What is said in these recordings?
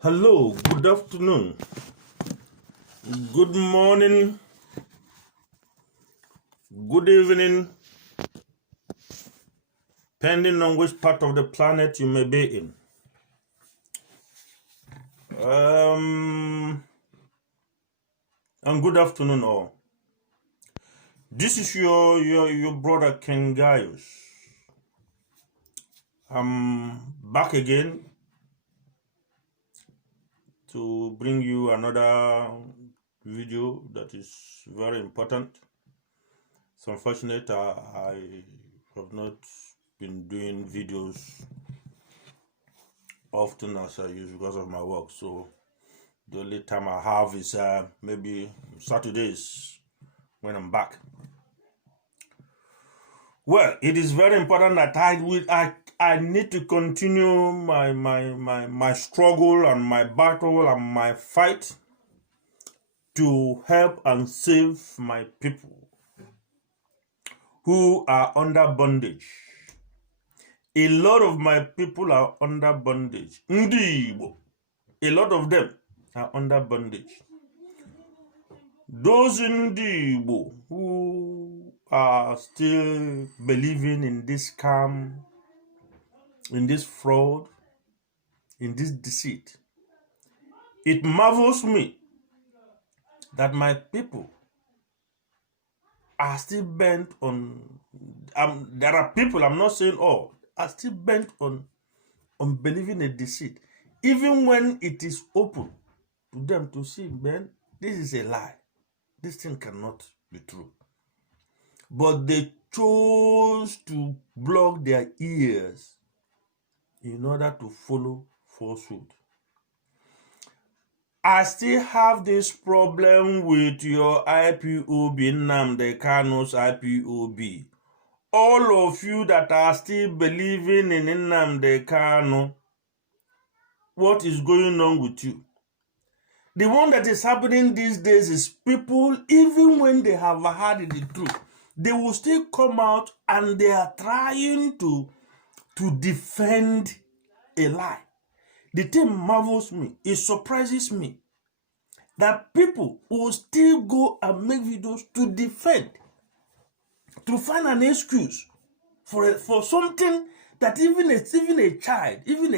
Hello, good afternoon, good morning, good evening, depending on which part of the planet you may be in. And good afternoon, all. This is your brother Ken Gaius. I'm back again to bring you another video that is very important. It's unfortunate I have not been doing videos often as I use because of my work. So the only time I have is maybe Saturdays when I'm back. Well, it is very important that I need to continue my struggle and my battle and my fight to help and save my people who are under bondage. A lot of my people are under bondage. Ndi, a lot of them are under bondage. Those in the Igbo who are still believing in this scam, in this fraud, in this deceit, it marvels me that my people are still bent on, there are people, I'm not saying all, are still bent on believing a deceit, even when it is open to them to see, man, this is a lie. This thing cannot be true. But they chose to block their ears in order to follow falsehood. I still have this problem with your IPOB, Nnamdi Kanu's IPOB. All of you that are still believing in Nnamdi Kanu, what is going on with you? The one that is happening these days is people, even when they have heard the truth, they will still come out and they are trying to defend a lie. The thing marvels me, it surprises me that people will still go and make videos to defend, to find an excuse for something that even a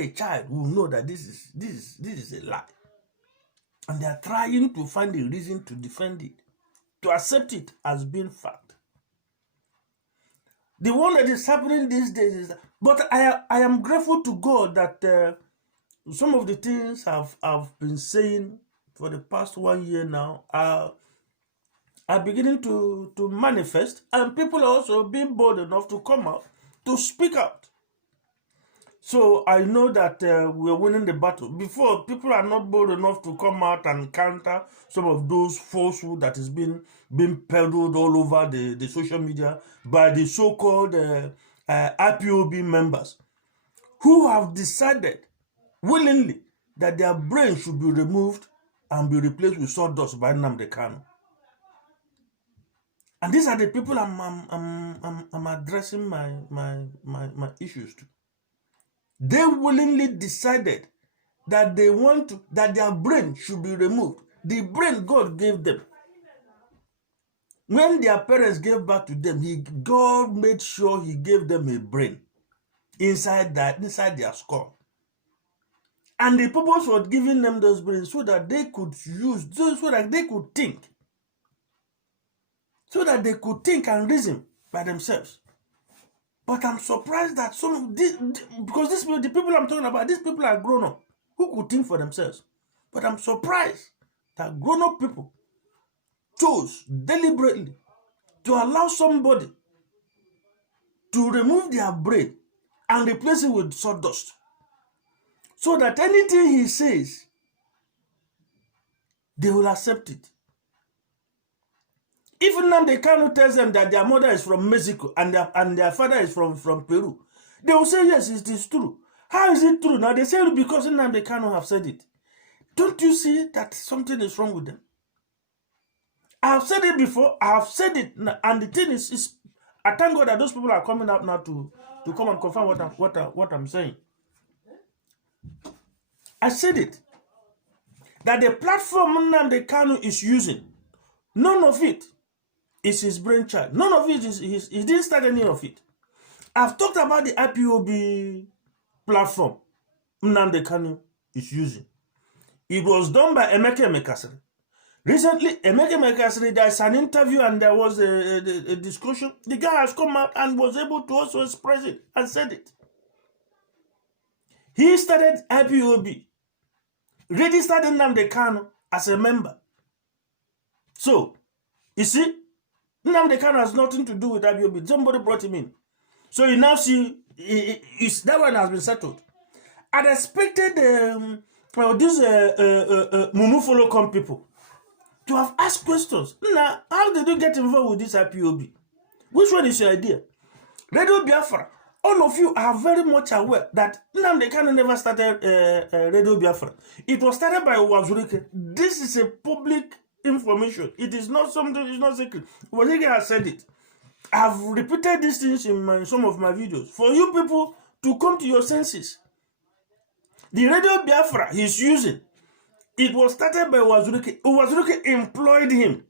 child will know that this is a lie. And they are trying to find a reason to defend it, to accept it as being fact. The one that is happening these days is that, but I am grateful to God that some of the things I've been saying for the past 1 year now are beginning to manifest, and people are also being bold enough to come out to speak out. So I know that we're winning the battle. Before, people are not bold enough to come out and counter some of those falsehood that is being peddled all over the social media by the so-called IPOB members who have decided willingly that their brain should be removed and be replaced with sawdust by Nnamdi Kanu. And these are the people I'm addressing my issues to. They willingly decided that they want to, that their brain should be removed. The brain God gave them. When their parents gave back to them, God made sure He gave them a brain inside their skull. And the purpose was giving them those brains so that they could use, so that they could think. So that they could think and reason by themselves. But I'm surprised that some of these, because the people I'm talking about, these people are grown up who could think for themselves. But I'm surprised that grown up people chose deliberately to allow somebody to remove their brain and replace it with sawdust, so that anything he says, they will accept it. Even now, Nnamdi Kanu tells them that their mother is from Mexico and their father is from Peru, they will say, yes, it is true. How is it true? Now, they say it because Nnamdi Kanu have said it. Don't you see that something is wrong with them? I have said it before, I have said it, and the thing is I thank God that those people are coming out now to come and confirm what I'm saying. I said it. that the platform Nnamdi Kanu is using, none of it is his brainchild. None of it is he didn't start any of it. I've talked about the IPOB platform Nnamdi Kanu is using. It was done by Emeka Emekasiri. Recently, Emeka Emekasiri, there's an interview and there was a discussion. The guy has come out and was able to also express it and said it. He started IPOB, registered Nnamdi Kanu as a member. So, you see, Nnamdi Kanu has nothing to do with IPOB. Somebody brought him in. So you now see, that one has been settled. I'd expected these Mumu Follow Come people to have asked questions. Now, how did you get involved with this IPOB? Which one is your idea? Radio Biafra, all of you are very much aware that Nnamdi Kanu never started Radio Biafra. It was started by Wazurike. This is a public information. It is not something, it's not secret. Wazurike has said it. I've repeated these things in some of my videos for you people to come to your senses. The Radio Biafra he's using, it was started by Wazurike. Wazurike employed him.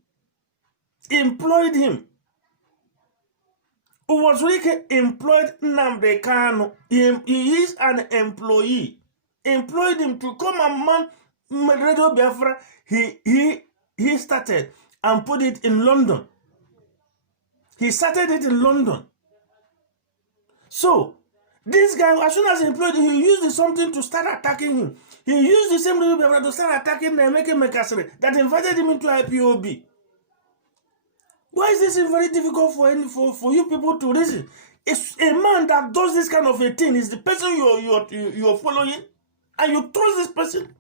Wazurike employed Nnamdi Kanu. He is an employee. Employed him to come and man Radio Biafra. He started and put it in London. He started it in London. So, this guy, as soon as he employed him, he used something to start attacking him. He used the same Radio to start attacking Emeka Emekasiri that invited him into IPOB. Why is this very difficult for you people to reason? It's a man that does this kind of a thing. Is the person you're following, and you trust this person.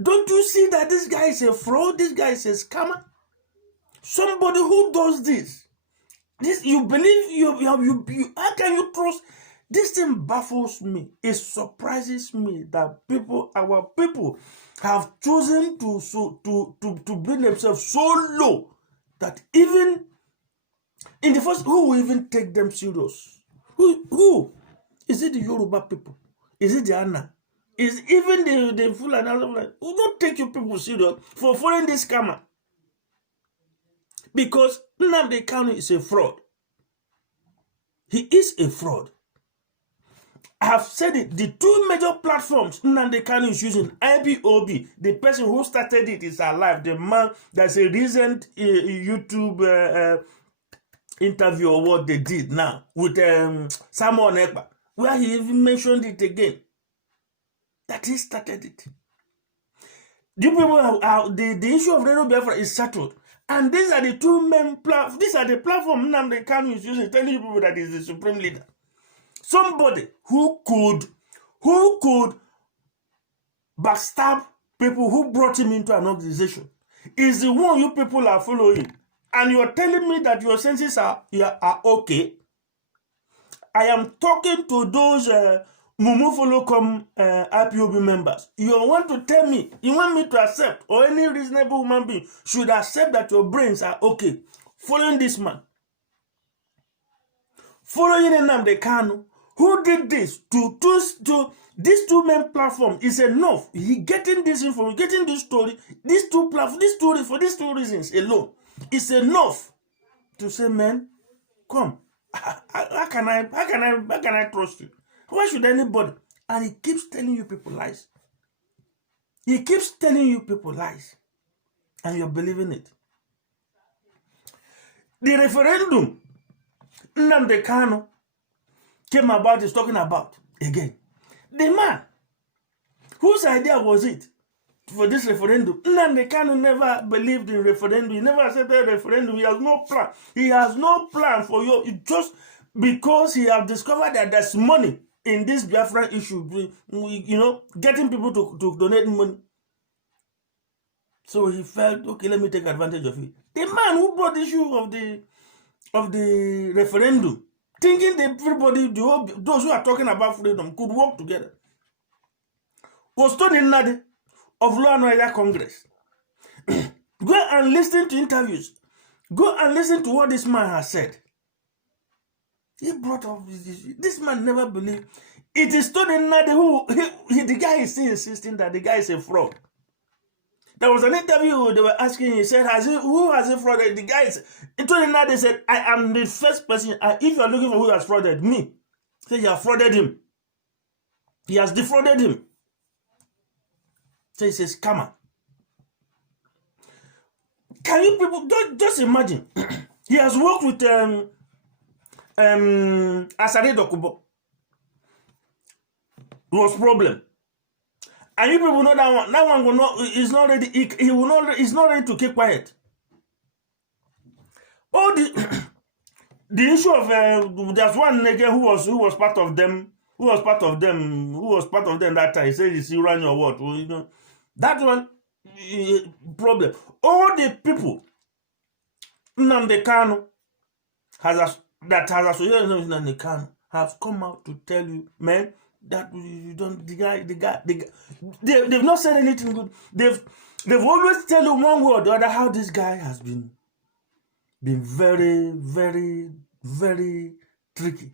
Don't you see that this guy is a fraud? This guy is a scammer. Somebody who does this. This you believe you how can you trust? This thing baffles me. It surprises me that our people have chosen to bring themselves so low that even in the first, who will even take them serious? Who? Is it the Yoruba people? Is it the Anna? Is even the Fulani? Who don't take your people serious for following this scammer? Because Nnamdi Kanu is a fraud. He is a fraud. I have said it. The two major platforms Nnamdi Kanu is using, IPOB, the person who started it is alive. The man, there's a recent YouTube interview or what they did now with Samuel Ekpa, where he even mentioned it again, that he started it. The people the issue of Radio Biafra is settled. And these are the two main platforms. These are the platforms Nnamdi Kanu is using, telling you people that he's the supreme leader. Somebody who could backstab people who brought him into an organization is the one you people are following. And you are telling me that your senses are okay. I am talking to those Mumu Follow Come IPOB members. You want to tell me, you want me to accept, or any reasonable human being should accept that your brains are okay following this man. Following Nnamdi Kanu, who did this to these two main platforms is enough. He getting this information, getting this story, these two platforms, this story for these two reasons alone is enough to say, man, come. How can I trust you? Why should anybody? And he keeps telling you people lies. He keeps telling you people lies. And you're believing it. The referendum Nnamdi Kanu came about is talking about again. The man whose idea was it for this referendum? Nnamdi Kanu never believed in referendum. He never accepted referendum. He has no plan. He has no plan for you. Just because he has discovered that there's money in this Biafra issue, getting people to donate money. So he felt, okay, let me take advantage of it. The man who brought the issue of the referendum, thinking that everybody, those who are talking about freedom, could work together, was Tony Nade of Law and Order Congress. Go and listen to interviews. Go and listen to what this man has said. He brought up this man never believed. It is Tony Nade who the guy is still insisting that the guy is a fraud. There was an interview they were asking, he said, who has he frauded? The guys, now they said, I am the first person, if you are looking for who has frauded, me. Say, you have frauded him. He has defrauded him. So he says, scammer. Can you people, just imagine, he has worked with Asare Dokubo. It was problem. And you people know that one. That one will not. Is not ready. He will not. He's not ready to keep quiet. All the the issue of there's one nigga who was part of them. Who was part of them that time. He said, "Is he running or what?" Well, you know, that one problem. All the people Nnamdi Kanu has associated with Nnamdi Kanu have come out to tell you, man, that you don't. The guy. They've not said anything good. They've always tell you one way or the other how this guy has been very, very, very tricky.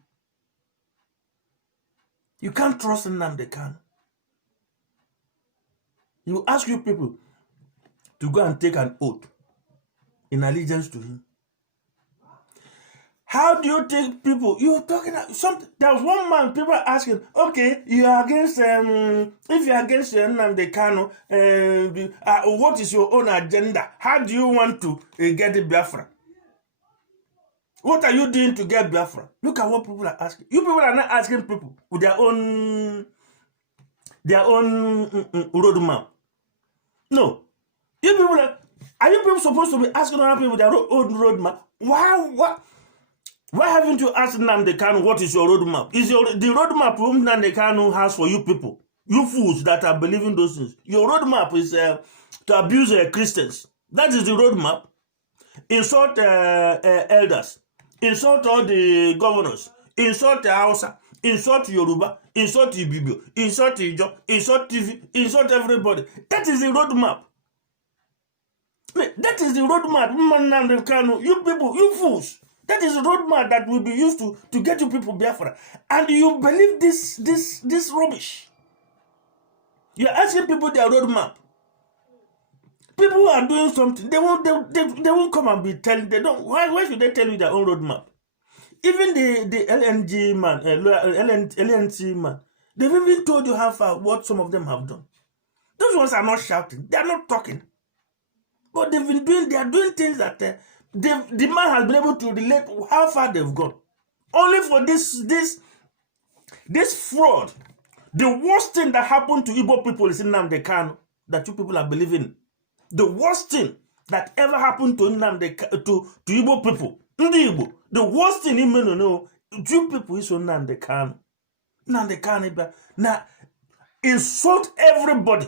You can't trust Nnamdi Kanu. You ask you people to go and take an oath in allegiance to him. How do you take people? You're talking something. There was one man, people are asking, okay, you are against, if you're against Nnamdi Kanu, what is your own agenda? How do you want to get the Biafra? What are you doing to get Biafra? Look at what people are asking. You people are not asking people with their own roadmap. No. You people are you people supposed to be asking other people their own roadmap? Why haven't you asked Nnamdi Kanu what is your roadmap? Is the roadmap Nnamdi Kanu has for you people, you fools that are believing those things? Your roadmap is to abuse Christians. That is the roadmap. Insult elders. Insult all the governors. Insult the Hausa. Insult Yoruba. Insult Ibibio. Insult Ijo. Insult TV. Insult everybody. That is the roadmap. That is the roadmap. Nnamdi Kanu, you people, you fools. That is a roadmap that will be used to get you people Biafra. And you believe this rubbish. You're asking people their roadmap. People who are doing something, they won't come and be telling. They don't. Why should they tell you their own roadmap? Even the LNG man, LNC man, they've even told you how far what some of them have done. Those ones are not shouting. They are not talking. But they are doing things that the man has been able to relate how far they've gone. Only for this fraud. The worst thing that happened to Igbo people is Nnamdi Kanu that you people are believing. The worst thing that ever happened to Igbo people, the worst thing you may know, you people is Nnamdi Kanu. Nnamdi Kanu now insult everybody.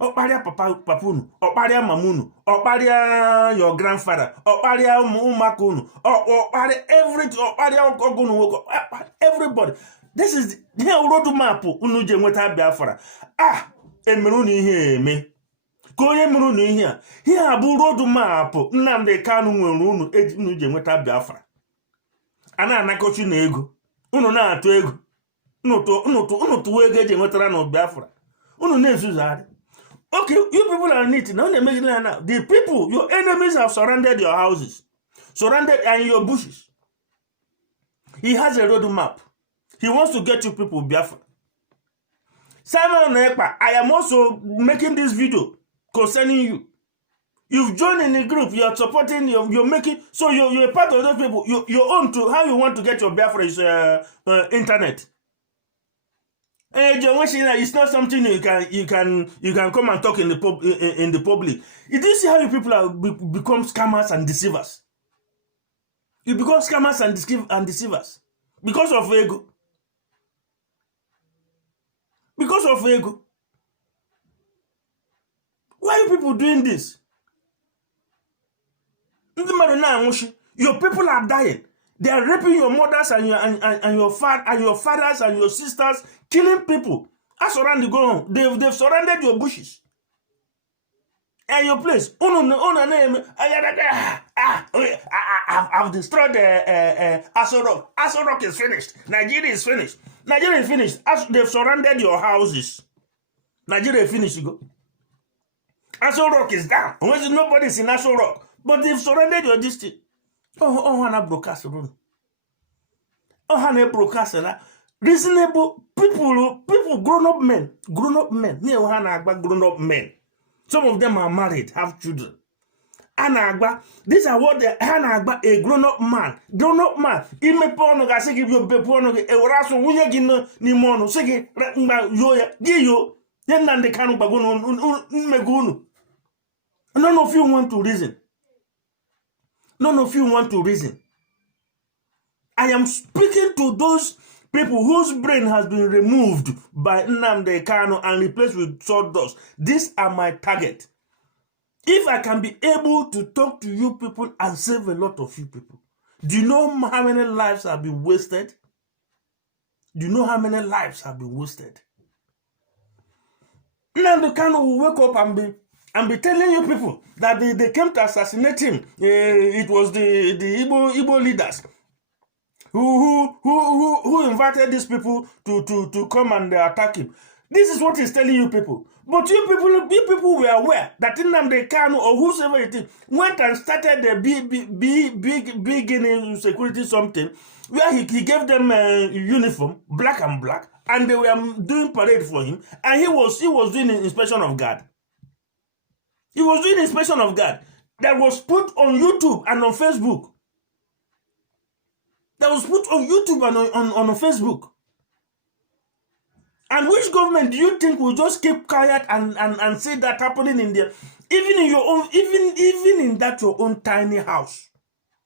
Okparia papunu, okparia mamunu, okparia your grandfather, okparia umakunu, okparia everybody. This is the roadmap unu je nweta Biafra. Emeru ni ihe eme. Ka onye meru ni ihe a. Ihe a bụ roadmap Nnamdi Kanu nwere unu je nweta Biafra. Ana anakochi na ego. Unu na-atụ ego. Unu tụwa ego je nwetara na Biafra. Unu na-ezuzari. Okay, you people are neat. Now they make it now. The people, your enemies have surrounded your houses, surrounded and your bushes. He has a roadmap. He wants to get you people Biafra. Simon Ekpa, I am also making this video concerning you. You've joined in the group. You are supporting. You're making. So you're part of those people. Your own to how you want to get your Biafra is internet. It's not something you can come and talk in the public. You do see how you people are become scammers and deceivers. You become scammers and deceivers because of ego. Because of ego. Why are you people doing this? Your people are dying. They are raping your mothers and your fathers and your sisters, killing people. As around the go home, they've surrounded your bushes and your place. I've destroyed Aso Rock. Aso Rock is finished. Nigeria is finished. Nigeria is finished. They've surrounded your houses. Nigeria is finished. You go. Aso Rock is down. Nobody's in Aso Rock. But they've surrendered your district. Oh, Hana broadcast run. Oh, Hana broadcast that. Reasonable people, grown-up men. Near Hana grown-up men. Some of them are married, have children. Anagba, these are what the Anagba, a grown-up man. Grown-up man. Ime pono ga sigi yo be pono ge ewraso wuye gino ni mono sigi mba yoya giyo yen nande kanu bagono megunu. None of you want to reason. None of you want to reason. I am speaking to those people whose brain has been removed by Nnamdi Kanu and replaced with sawdust. These are my target. If I can be able to talk to you people and save a lot of you people, do you know how many lives have been wasted? Do you know how many lives have been wasted? Nnamdi Kanu will wake up and be telling you people that they came to assassinate him. It was the Igbo leaders who invited these people to come and attack him. This is what he's telling you people. But you people were aware that Nnamdi Kanu or whosoever it is went and started the big security something where he gave them a uniform, black, and they were doing parade for him, and he was doing an inspection of guard. He was doing inspection of guard that was put on YouTube and on Facebook. That was put on YouTube and on Facebook. And which government do you think will just keep quiet and see that happening in there? Even in your own, even in that your own tiny house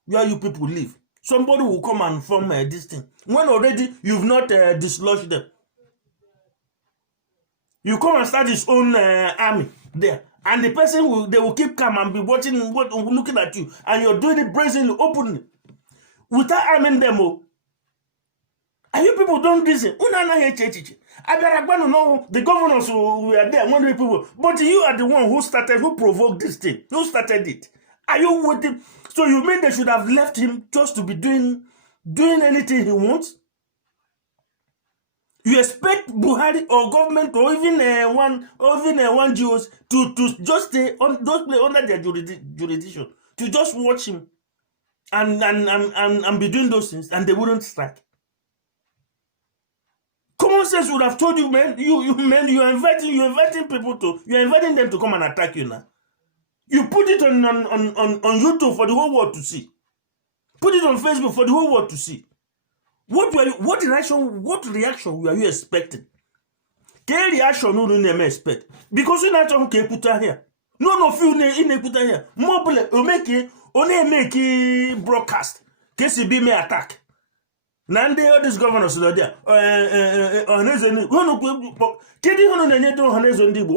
where you people live, somebody will come and form this thing. When already you've not dislodged them. You come and start his own army there. And the person they will keep calm and be watching, looking at you. And you're doing it brazenly, openly. Without arming them all. And you people don't listen. The governors were there, one people, but you are the one who provoked this thing, who started it. Are you waiting? So you mean they should have left him just to be doing anything he wants? You expect Buhari or government or even one GOs to just stay on those play under their jurisdiction, to just watch him and be doing those things, and they wouldn't strike. Common sense would have told you, man, you're inviting them to come and attack you now. You put it on YouTube for the whole world to see. Put it on Facebook for the whole world to see. What reaction were you expecting? What reaction no never expect? Because you not talking put here. None of you in put here. Mobile make broadcast. KCB may attack. Nande all these governors are there. Why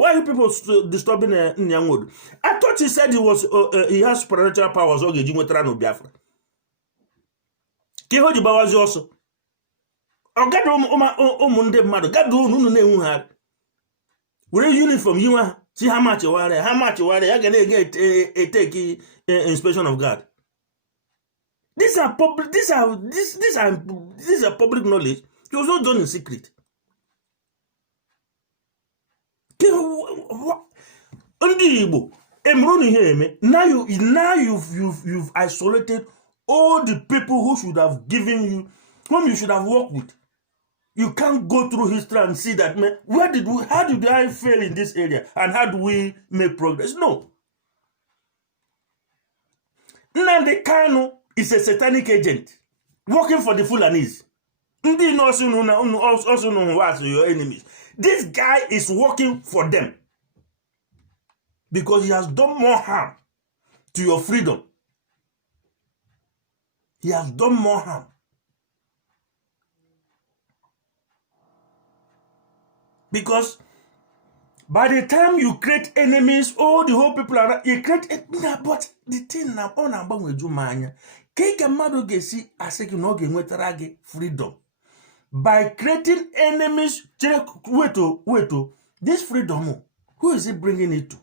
are you people disturbing Nyangwood? I thought he said he has supernatural powers. Okay, you went around Biafra. Kiho Jibawazi also. Munde mado. Gado no ne had. We're uniform. You are see how much you are. I can get take inspection of God. These are public knowledge. It was not done in secret. Now you've isolated all the people who should have given you, whom you should have worked with. You can't go through history and see that, man, how did I fail in this area? And how do we make progress? No. Nnamdi Kanu is a satanic agent working for the Fulanis. Also know who are your enemies. This guy is working for them because he has done more harm to your freedom. He has done more harm. Because by the time you create enemies, all the whole people are you create but the thing now on about with you man. Keke mado gesi aseki no ge nwetarage freedom. By creating enemies, wait, this freedom, who is it bringing it to?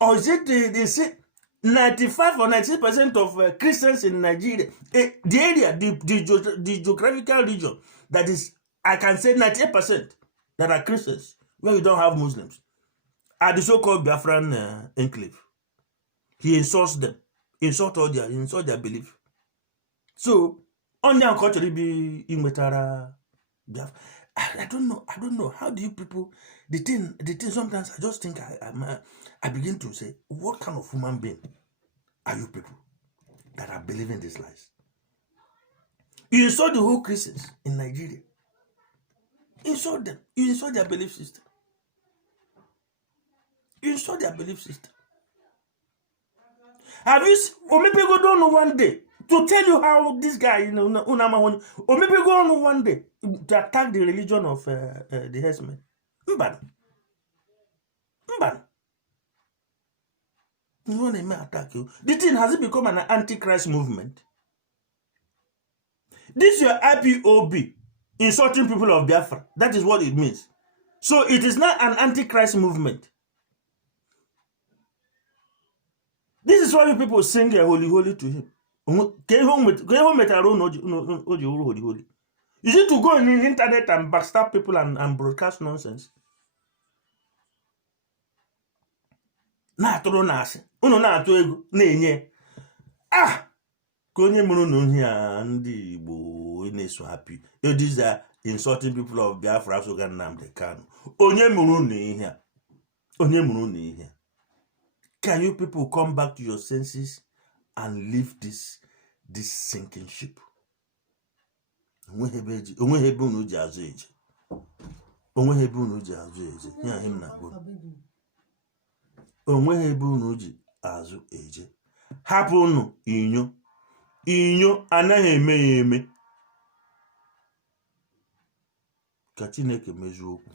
Or is it they say 95 or 96% of Christians in Nigeria, the area, the geographical region, that is, I can say 98% that are Christians, where you don't have Muslims. at the so-called Biafran enclave. He insults them, insult their belief. So, on the culture be in Metara Biafra. I don't know. How do you people the thing sometimes I just think I begin to say, what kind of human being are you people that are believing these lies? You insult the whole Christians in Nigeria. Insult them. You insult their belief system. You insult their belief system. Have you or maybe go down one day to tell you how this guy, or maybe go on one day to attack the religion of the herdsmen. Mban. You want to attack you? The thing, has it become an antichrist movement? This is your IPOB insulting people of Biafra. That is what it means. So it is not an antichrist movement. This is why you people sing a holy, holy to him. You need to go on the internet and backstab people and broadcast nonsense. Na atụrụ na asị unu na-atụ ego na-enye ka onye mụrụ n'ohi ndị Igbo na-eso happy. These are insulting people of Biafra so ga Nnamdi Kanu. Onye mụrụ n'ihe. Can you people come back to your senses and leave this sinking ship? Onwe hebe unu ji azụ eje. Ya him na go. Onwe ebe unu ji azụ eje. Hapụ unu inyo anaghị eme ya eme. Ka Chineke mezuo okwu.